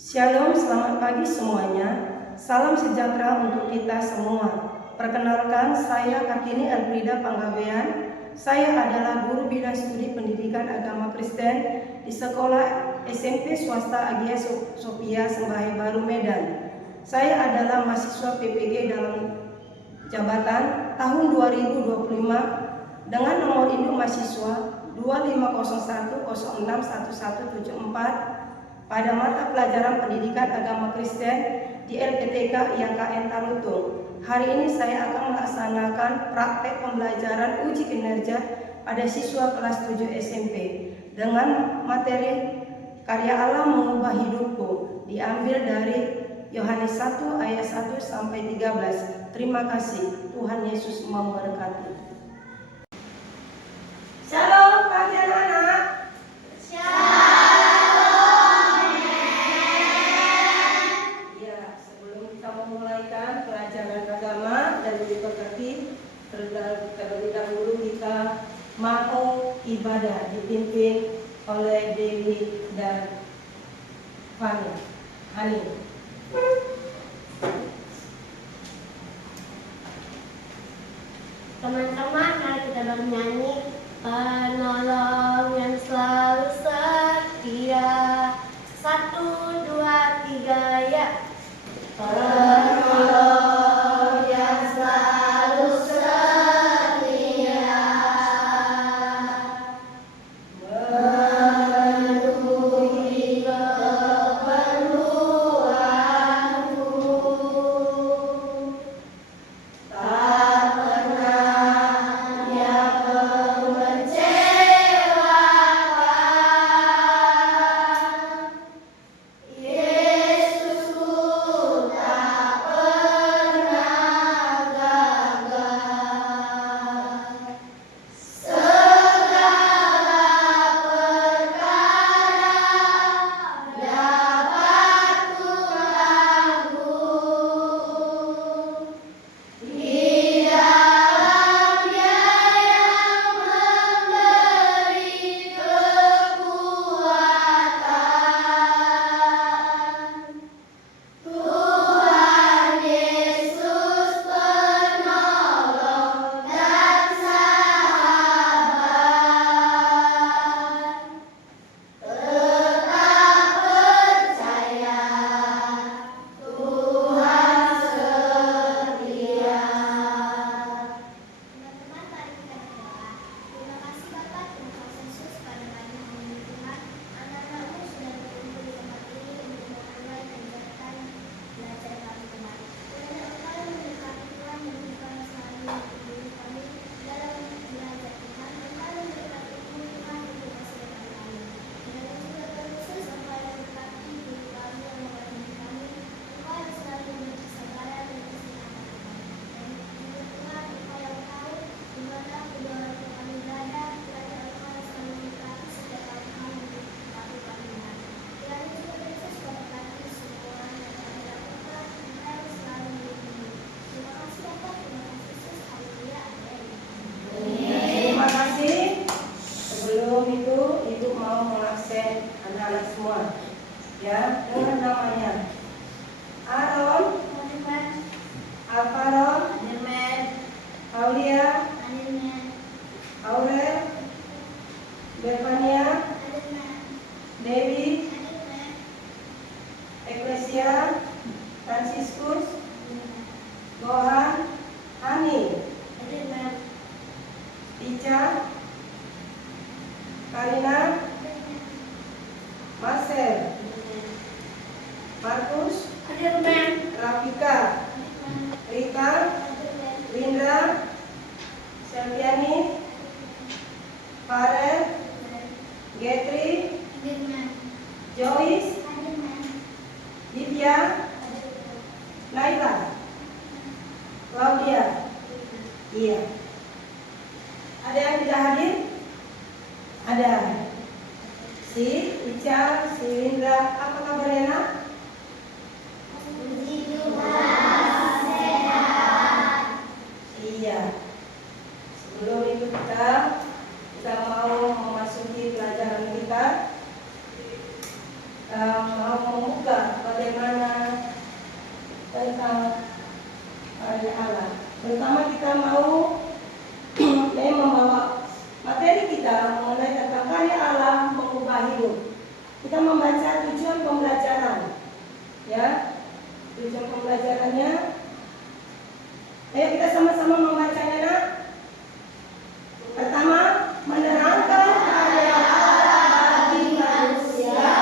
Shalom, selamat pagi semuanya. Salam sejahtera untuk kita semua. Perkenalkan, saya Kartini Elfrida Panggabean. Saya adalah guru bidang studi pendidikan agama Kristen di sekolah SMP swasta Agia Sophia Sembahe Baru Medan. Saya adalah mahasiswa PPG dalam jabatan tahun 2025 dengan nomor induk mahasiswa 2501061174 pada mata pelajaran pendidikan agama Kristen di LPTK IAKN Tarutung. Hari ini saya akan melaksanakan praktek pembelajaran uji kinerja pada siswa kelas 7 SMP dengan materi karya Allah mengubah hidupku, diambil dari Yohanes 1 ayat 1 sampai 13. Terima kasih. Tuhan Yesus memberkati. Shalom pagi anak-anak. Memulaikan pelajaran agama dan diberkati, terlebih dahulu kita mau ibadah dipimpin oleh Dewi dan Hani. Teman-teman, mari kita bernyanyi Penolong yang selalu setia. 1, 2, 3, ya. Penolong yang selalu setia, memenuhi keperluanku, tak pernah Dia mengecewakan. Yesusku tak pernah gagal. Segala perkara dapat kutanggung di dalam Dia yang memberi kekuatan. Tuhan Yesus penolong dan sahabat, tetap percaya Tuhan setia. Teman-teman, mari kita berdoa. Terima kasih Bapak, Tuhan Yesus, pada pagi hari ini Tuhan. Anak-anakmu sudah berkumpul di tempat ini untuk memulai kegiatan belajar kami kemarin. Kiranya Engkau yang memberkati Tuhan dan Tuhan selalu menghubungi kami dalam belajar Tuhan. Engkau yang memberkati Tuhan Tuhan dan kasih kami. Kiranya juga terkhusus Engkau yang memberkati guru kami yang mengajar kami. Engkau yang selalu memberi kesabaran dan kesehatan kami. Dan juga Tuhan, Engkau yang tahu di mana kedua orang tua kami berada. Kiranya Engkau yang selalu memberkati setiap kali kami memberkati kami. Kiranya juga terkhusus memberkati semua yang kami lakukan. Engkau yang selalu melindungi. Terima kasih Bapak, terima kasih Yesus. Haleluya. Amin. Terima kasih. Sebelum itu, Ibu mau mengabsen anak-anak semua, ya, dengan namanya Aaron, Alvaron, Aulia, Aurel, Bevania, Dewi, Eklesia, Franciscus, Gohan, Hani, Ica, Karina, Marcel, Markus, Rafika, Rita, Lindra, Selviani, Farel, Getri, Joyce, Divya, Laila, Claudia. Iya. Ada yang tidak hadir? Ada. Si Ica, si Lindra, apa kabarnya nak? Iya. Sebelum itu kita mau memasuki pelajaran kita. Mau membuka Pertama kita mau membawa materi kita mengenai tentang karya Allah mengubah hidup. Kita membaca tujuan pembelajaran, ya. Tujuan pembelajarannya. Ayo kita sama-sama membacanya, nak. Pertama, menerangkan karya Allah bagi manusia,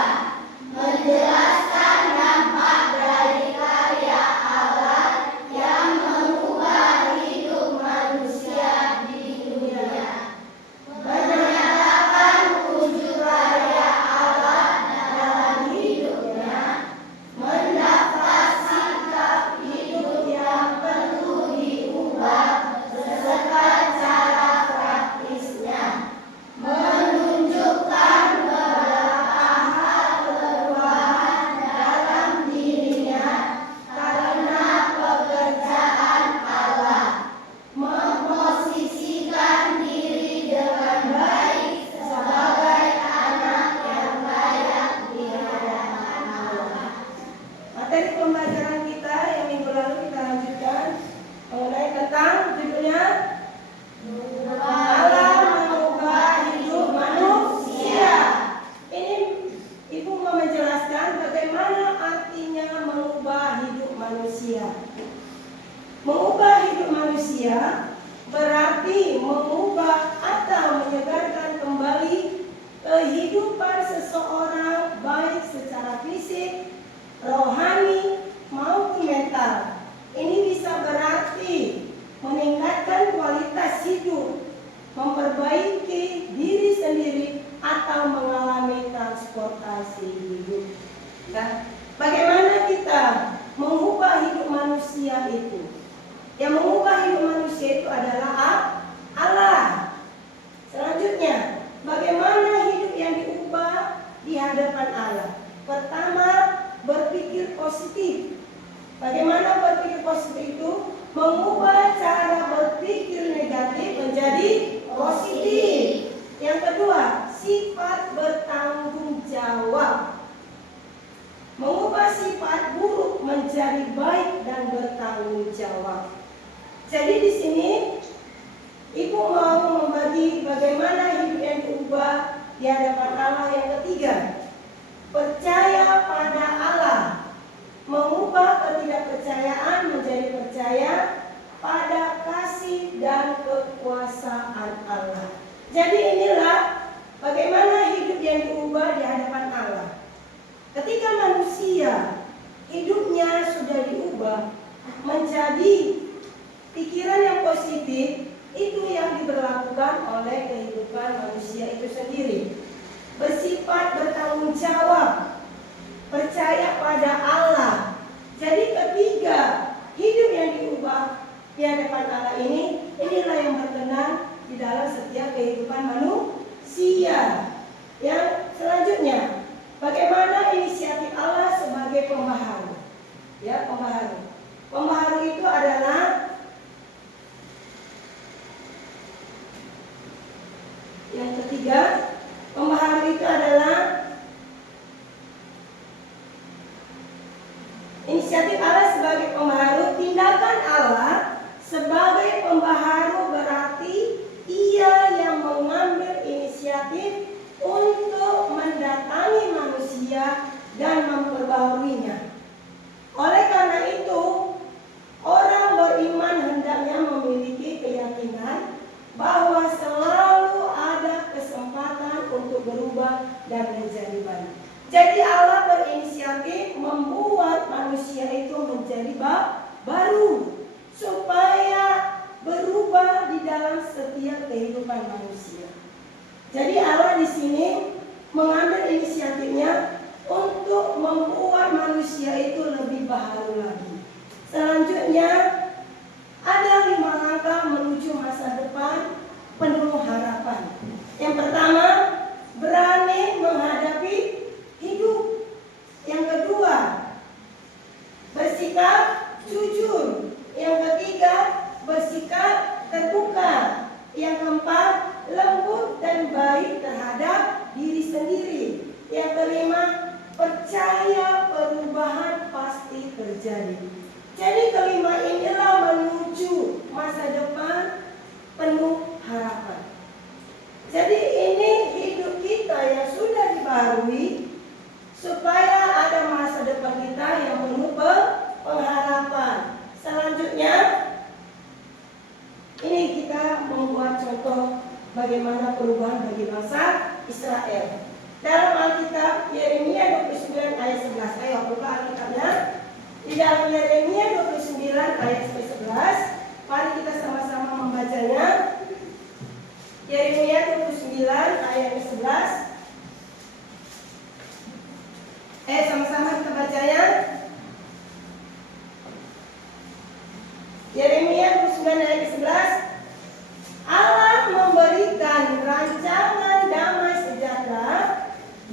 menjelaskan dampak dari karya Allah yang mengubah hidup manusia di dunia, menyatakan wujud karya Allah dalam hidupnya, mendapat sikap hidup yang perlu diubah beserta cara praktisnya, menunjukkan beberapa hal perubahan dalam dirinya karena pekerjaan Allah, memposisikan diri dengan baik sebagai anak yang layak di hadapan Allah. Materi pembelajaran kita yang minggu lalu kita lanjutkan mengenai tentang judulnya Allah mengubah hidup manusia. Ini Ibu mau menjelaskan bagaimana artinya mengubah hidup manusia. Mengubah hidup manusia berarti mengubah atau menyegarkan kembali kehidupan seseorang baik secara fisik, rohani maupun mental. Ini bisa berarti meningkatkan kualitas hidup, memperbaiki diri sendiri atau mengalami transportasi hidup. Nah, bagaimana kita mengubah hidup manusia itu? Yang mengubah hidup manusia itu adalah Allah. Selanjutnya, bagaimana hidup yang diubah di hadapan Allah? Pertama, berpikir positif. Bagaimana berpikir positif itu? Mengubah cara berpikir negatif menjadi positif. Yang kedua, sifat bertanggung jawab. Mengubah sifat buruk menjadi baik dan bertanggung jawab. Jadi di sini Ibu mau membagi bagaimana hidup yang diubah di hadapan Allah. Yang ketiga, percaya pada Allah. Mengubah ketidakpercayaan menjadi percaya pada kasih dan kekuasaan Allah. Jadi inilah bagaimana hidup yang diubah di hadapan Allah. Ketika manusia hidupnya sudah diubah menjadi pikiran yang positif, itu yang diberlakukan oleh kehidupan manusia itu sendiri. Bersifat bertanggung jawab, percaya pada Allah. Jadi ketiga, hidup yang diubah di hadapan Allah inilah yang berkenan di dalam setiap kehidupan manusia. Yang selanjutnya, bagaimana inisiatif Allah sebagai pembaharu? Ya, pembaharu. Pembaharu itu adalah yang ketiga, pembaharu itu adalah inisiatif Allah sebagai pembaharu. Tindakan Allah sebagai pembaharu berarti Ia yang mengambil inisiatif untuk mendatangi manusia dan memperbaharuinya. Oleh karena itu, orang beriman hendaknya memiliki keyakinan bahwa selalu ada kesempatan untuk berubah dan menjadi baik. Jadi Allah berinisiatif membuat manusia itu menjadi baru supaya berubah di dalam setiap kehidupan manusia. Jadi Allah di sini mengambil inisiatifnya untuk membuat manusia itu lebih baharu lagi. Selanjutnya ada 5 langkah menuju masa depan penuh harapan. Yang pertama, berani menghadapi hidup. Yang kedua, bersikap jujur. Yang ketiga, bersikap terbuka. Yang keempat, lembut dan baik terhadap diri sendiri. Yang kelima, percaya perubahan pasti terjadi. Jadi kelima inilah menuju bagaimana perubahan bagi bangsa Israel. Dalam Alkitab Yeremia 29 ayat 11. Ayo buka Alkitabnya. Di dalam Yeremia 29 ayat 11, mari kita sama-sama membacanya. Yeremia 29 ayat 11. Sama-sama kita bacanya. Yeremia 29 ayat 11. Allah memberikan rancangan damai sejahtera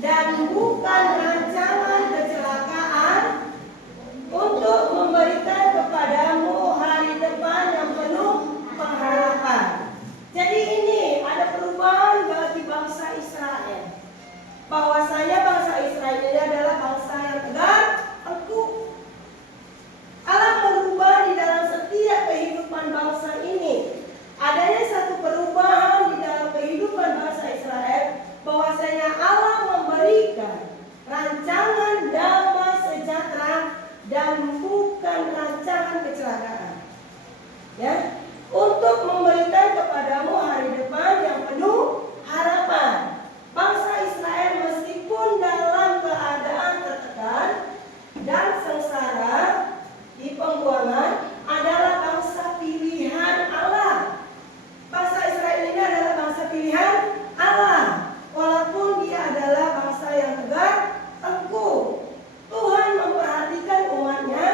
dan bukan rancangan kecelakaan untuk memberikan kepadamu hari depan yang penuh pengharapan. Jadi ini ada perubahan bagi bangsa Israel. Bahwasanya bangsa Israel ini adalah bangsa yang tegar, teguh. Allah merubah di dalam setiap kehidupan bangsa ini. Adanya satu perubahan di dalam kehidupan bangsa Israel, bahwasanya Allah memberikan rancangan damai sejahtera dan bukan rancangan kecelakaan. Ya, untuk memberikan kepadamu hari depan yang penuh harapan. Bangsa Israel meskipun dalam keadaan tertekan dan sengsara di pembuangan adalah bangsa pilihan Allah. Bangsa Israel ini adalah bangsa pilihan Allah. Walaupun dia adalah bangsa yang tegar, teguh, Tuhan memperhatikan umatnya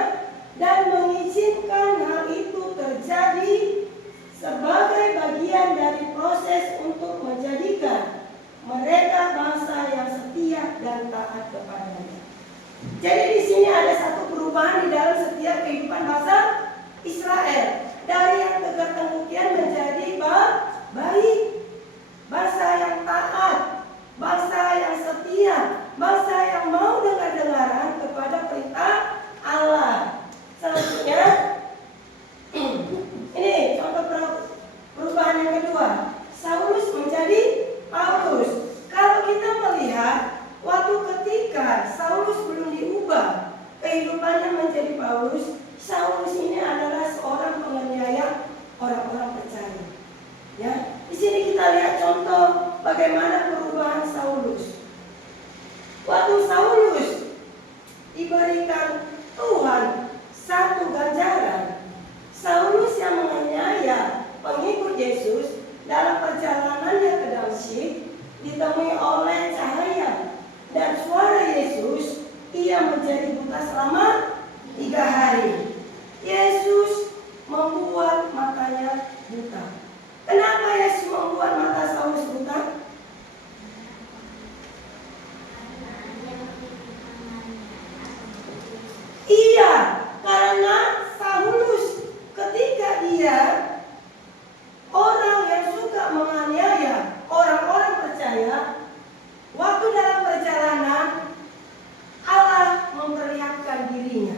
dan mengizinkan hal itu terjadi sebagai bagian dari proses untuk menjadikan mereka bangsa yang setia dan taat kepadanya. Jadi di sini ada satu perubahan di dalam setiap kehidupan bangsa Israel, dari yang tegar teguh menjadi baik, bangsa yang taat, bangsa yang setia, bangsa yang mau dengar-dengaran kepada perintah Allah. Selanjutnya, ini contoh perubahan yang kedua, Saulus menjadi Paulus. Kalau kita melihat waktu ketika Saulus belum diubah kehidupannya menjadi Paulus, Saulus ini adalah seorang penganiaya orang-orang percaya. Ya, di sini kita lihat contoh bagaimana perubahan Saulus. Waktu Saulus diberikan Tuhan satu ganjaran, Saulus yang menganiaya pengikut Yesus dalam perjalanannya ke Damsyik ditemui oleh cahaya dan suara Yesus. Ia menjadi buta selama 3 hari. Yesus membuat matanya buta. Kenapa Yesus membuat mata Saulus buta? Iya, karena Saulus ketika dia orang yang suka menganiaya orang-orang percaya, waktu dalam perjalanan Allah memperlihatkan dirinya.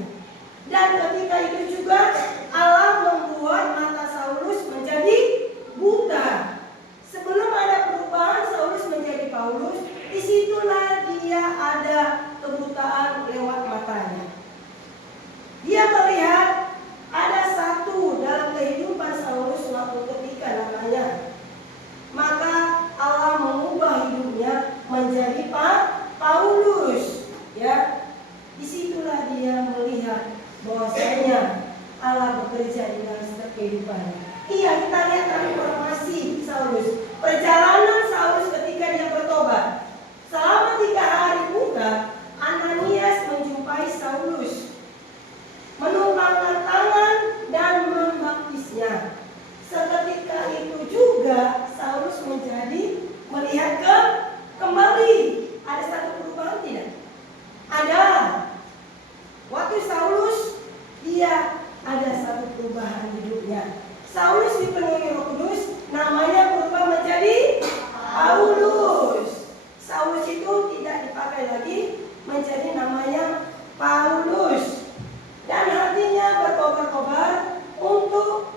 Dan ketika itu juga Allah membuat mata Saulus menjadi buta. Sebelum ada perubahan Saulus menjadi Paulus, disitulah dia ada kebutaan lewat matanya. Dia melihat ada satu dalam kehidupan Saulus waktu ketika namanya. Maka Allah mengubah hidupnya menjadi Paulus. Ya, disitulah dia melihat bahwasanya Allah bekerja di dalam setiap kehidupannya. Iya, kita lihat transformasi Saulus. Perjalanan Saulus ketika dia bertobat. Selama 3 hari buta, Ananias menjumpai Saulus, menumpangkan tangan dan membaptisnya. Seketika itu juga Saulus menjadi melihat kembali. Ada satu perubahan tidak? Ada. Waktu Saulus, dia ada satu perubahan hidupnya. Saulus dipenuhi Roh Kudus, namanya berubah menjadi Paulus. Saulus itu tidak dipakai lagi menjadi namanya Paulus. Dan hatinya berkobar-kobar untuk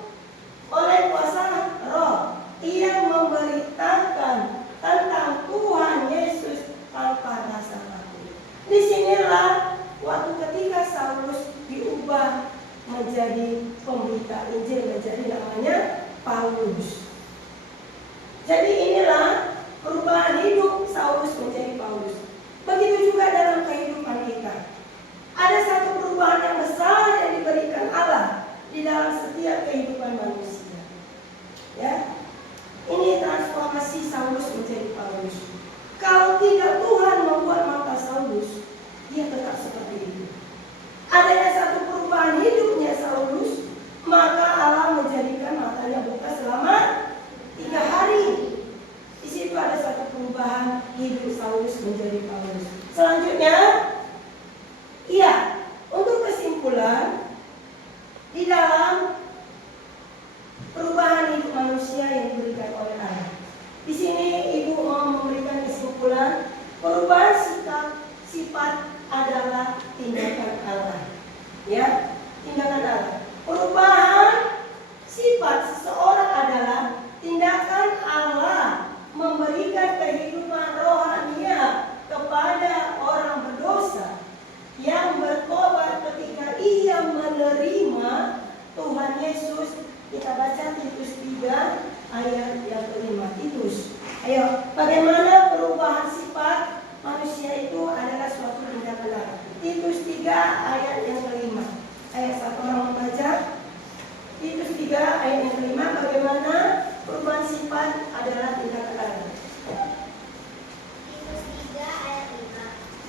oleh kuasa Roh. Ia memberitakan tentang Tuhan Yesus tanpa rasa takut. Disinilah waktu ketika Saulus diubah menjadi pemberita Injil, menjadi namanya Paulus. Jadi ini tindakan Allah. Ya, tindakan Allah. Perubahan sifat seseorang adalah tindakan Allah memberikan kehidupan rohania kepada orang berdosa yang bertobat ketika ia menerima Tuhan Yesus. Kita baca Titus 3 ayat yang kelima. Titus, ayo, bagaimana perubahan sifat manusia itu adalah suatu tindakan Allah. Titus 3 ayat yang kelima. Ayo, satu orang membaca Titus 3 ayat yang kelima. Bagaimana perubahan sifat adalah tindakan Allah. Titus 3 ayat 5.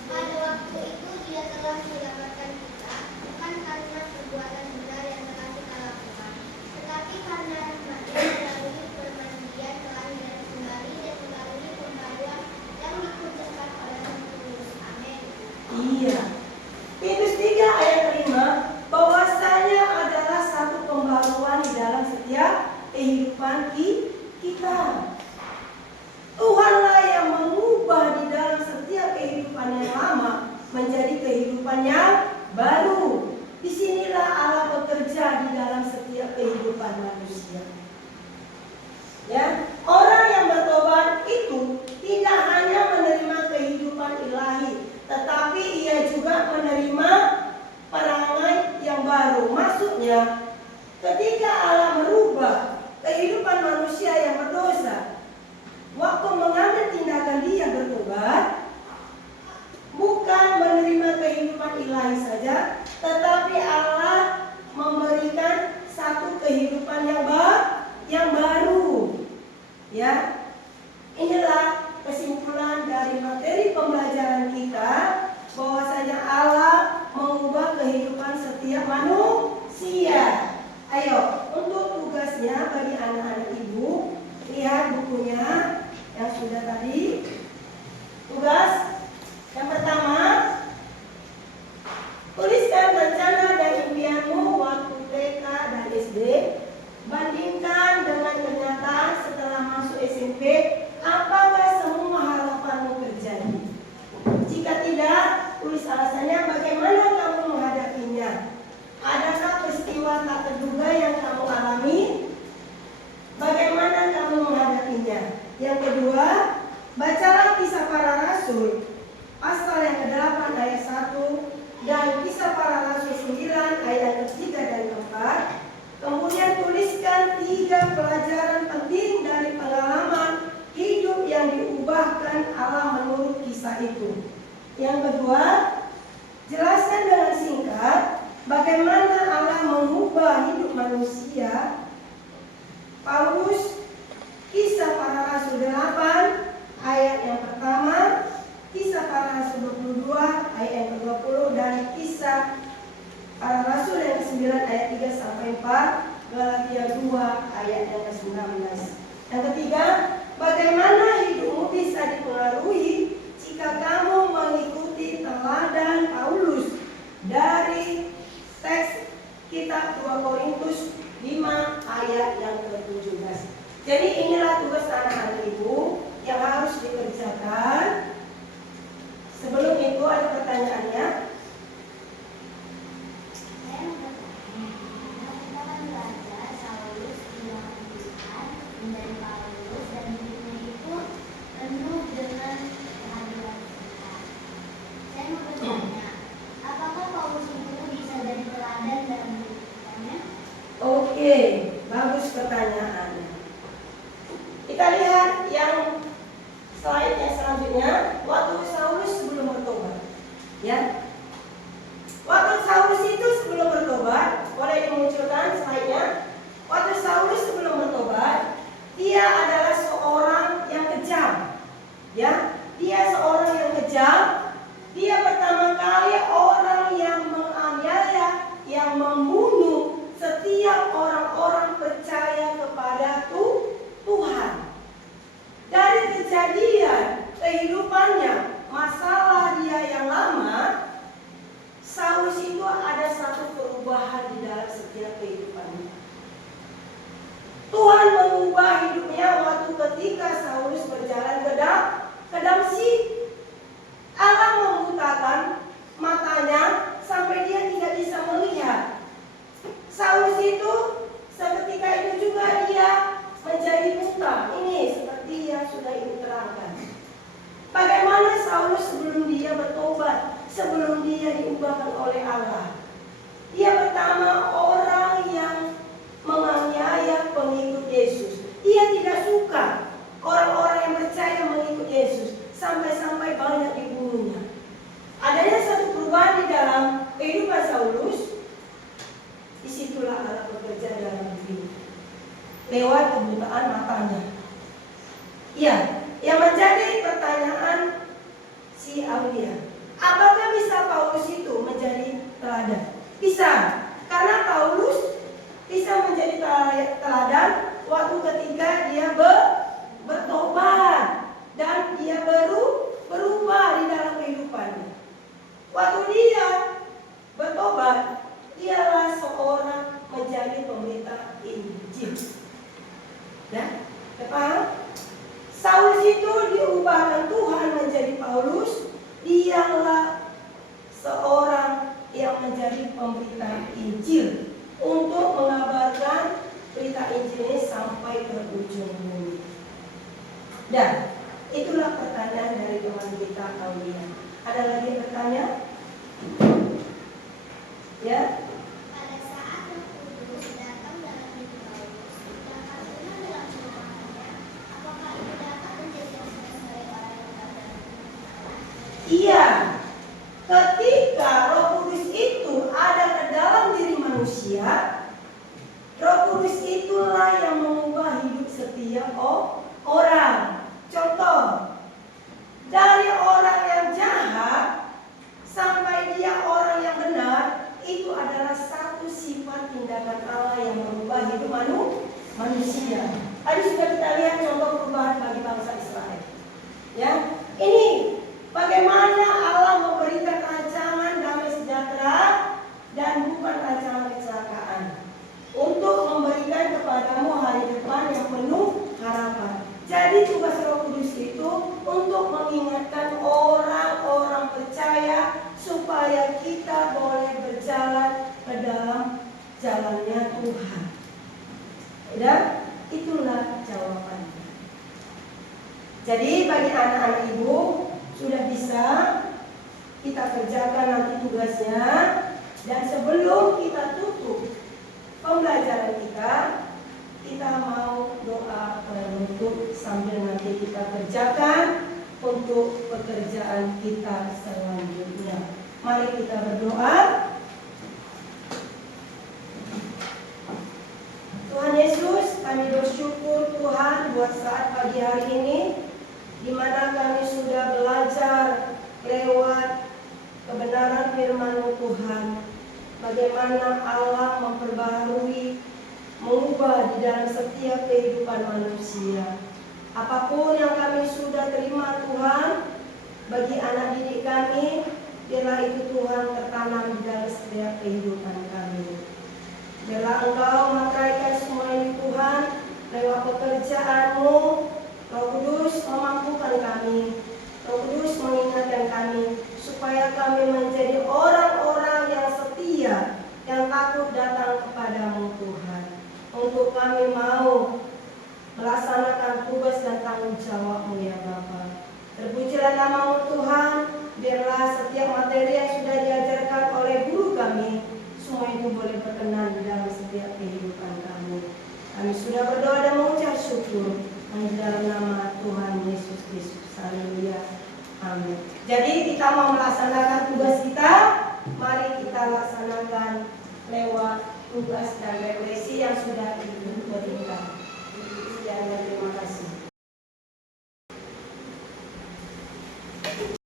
Pada waktu itu dia telah menyelamatkan kita, bukan karena perbuatan benar yang telah kita lakukan, tetapi karena rahmat-Nya melalui permandian kelahiran kembali dan melalui pembaruan yang dikerjakan oleh Roh Kudus. Amin. Iya. Titus 3 ayat kelima, bahwasanya adalah satu pembaruan di dalam setiap kehidupan kita. Tuhanlah yang mengubah di dalam setiap kehidupan yang lama menjadi kehidupan yang baru. Disinilah Allah bekerja di dalam setiap kehidupan manusia. Ya, orang yang bertobat itu tidak hanya menerima kehidupan ilahi, tetapi ia juga menerima perangai yang baru. Maksudnya, ketika Allah merubah kehidupan manusia yang berdosa, waktu mengambil tindakan dia bertobat, bukan menerima kehidupan ilahi saja, tetapi Allah memberikan satu kehidupan yang baru. Ya, inilah kesimpulan dari materi pembelajaran kita, bahwasanya Allah mengubah kehidupan setiap manusia. Ayo, untuk tugasnya bagi anak-anak ibu, lihat bukunya yang sudah tadi. Tugas yang pertama, tuliskan rencana dan impianmu waktu TK dan SD. Bandingkan dengan kenyataan setelah masuk SMP. Apakah semua harapanmu terjadi? Jika tidak, tulis alasannya bagaimana kamu menghadapinya. Adakah peristiwa tak terduga yang kamu alami? Bagaimana kamu menghadapinya? Yang kedua, bacalah Kisah Para Rasul pasal yang ke-8 ayat 1 dan Kisah Para Rasul 9 ayat ke-3 dan ke-4. Kemudian tuliskan 3 pelajaran penting dari pengalaman hidup yang diubahkan Allah menurut kisah itu. Yang kedua, jelaskan dengan singkat bagaimana Allah mengubah hidup manusia. Paulus, Kisah Para Rasul 8 ayat yang pertama, Kisah Para Rasul 22 ayat yang ke-20 dan Kisah Para Rasul yang ke-9 ayat 3 sampai 4, Galatia 2 ayat yang ke-19. Yang ketiga, bagaimana hidupmu bisa dipengaruhi jika kamu mengikuti teladan Paulus dari teks kitab 2 Korintus 5 ayat yang ke-17. Jadi inilah tugas anak-anak ibu yang harus dikerjakan. Sebelum itu ada pertanyaannya. Kita kan belajar Saulus tidak menunjukkan dari Paulus dan hidupnya itu penuh dengan kehadiran Tuhan. Saya mau bertanya, apakah Paulus itu bisa jadi teladan dalam kehidupannya? Oke, bagus pertanyaannya. Kita lihat yang slide-nya selanjutnya. Waktu Saulus sebelum bertobat, ya. Waktu Saulus itu sebelum bertobat, boleh dimunculkan slide-nya. Waktu Saulus sebelum bertobat, dia adalah seorang yang kejam, ya. Dia seorang yang kejam. Dia pertama kali orang yang menganiaya, yang membunuh setiap orang-orang percaya kepada Tuhan. Dari kejadian kehidupannya, masalah dia yang lama, Saulus itu ada satu perubahan di dalam setiap kehidupannya. Tuhan mengubah hidupnya waktu ketika Saulus berjalan ke Damsyik. Allah membutakan matanya oleh Allah. Dia pertama orang yang menganiaya pengikut Yesus. Dia tidak suka orang-orang yang percaya mengikut Yesus, sampai-sampai banyak dibunuhnya. Adanya satu perubahan di dalam kehidupan Saulus. Disitulah Allah bekerja dalam dirinya lewat kebutaan matanya. Ya, yang menjadi pertanyaan si Aulia, apakah bisa Paulus itu menjadi teladan? Bisa, karena Paulus bisa menjadi teladan waktu ketika dia bertobat dan dia berubah di dalam kehidupannya. Waktu dia bertobat, dialah seorang menjadi pemberita Injil. Ya, paham? Saulus itu diubahkan Tuhan menjadi Paulus. Dialah seorang yang menjadi pemberita Injil untuk mengabarkan berita Injil ini sampai ke ujung bumi. Dan itulah pertanyaan dari teman kita Aulia. Ada lagi pertanyaan? Ya. Pada saat Roh Kudus datang dalam hidup Paulus dan karena dalam curahannya, apakah itu dapat menjadikan kita sebagai orang yang benar? Iya. Ketika Roh Kudus itu ada ke dalam diri manusia, Roh Kudus itulah yang mengubah hidup setiap orang. Contoh, dari orang yang jahat sampai dia orang yang benar, itu adalah satu sifat tindakan Allah yang mengubah hidup manusia. Tadi sudah kita lihat contoh perubahan bagi bangsa Israel. Ya, ini bagaimana Allah memberikan rancangan damai sejahtera dan bukan rancangan kecelakaan untuk memberikan kepadamu hari depan yang penuh harapan. Jadi tugas Roh Kudus itu untuk mengingatkan orang-orang percaya supaya kita boleh berjalan ke dalam jalannya Tuhan. Dan itulah jawabannya. Jadi bagi anak-anak ibu sudah bisa kita kerjakan nanti tugasnya. Dan sebelum kita tutup pembelajaran kita mau doa penutup sambil nanti kita kerjakan untuk pekerjaan kita selanjutnya. Mari kita berdoa. Tuhan Yesus, kami bersyukur Tuhan buat saat pagi hari ini, di mana kami sudah belajar lewat kebenaran firman-Mu Tuhan, bagaimana Allah memperbaharui, mengubah di dalam setiap kehidupan manusia. Apapun yang kami sudah terima Tuhan, bagi anak didik kami, biarlah itu Tuhan tertanam di dalam setiap kehidupan kami. Biarlah Engkau materaikan semua ini Tuhan, lewat pekerjaan-Mu. Roh Kudus memampukan kami, Roh Kudus mengingatkan kami, supaya kami menjadi orang-orang yang setia, yang takut datang kepadamu Tuhan. Untuk kami mau melaksanakan tugas dan tanggung jawab-Mu ya Bapa. Terpujilah nama-Mu Tuhan. Biarlah setiap materi yang sudah diajarkan oleh guru kami, semua itu boleh berkenan di dalam setiap kehidupan kami. Kami sudah berdoa dan mengucap syukur di dalam nama Tuhan Yesus Kristus. Haleluya. Amin. Jadi kita mau melaksanakan tugas kita. Mari kita laksanakan lewat tugas dan refleksi yang sudah Ibu berikan. Terima kasih.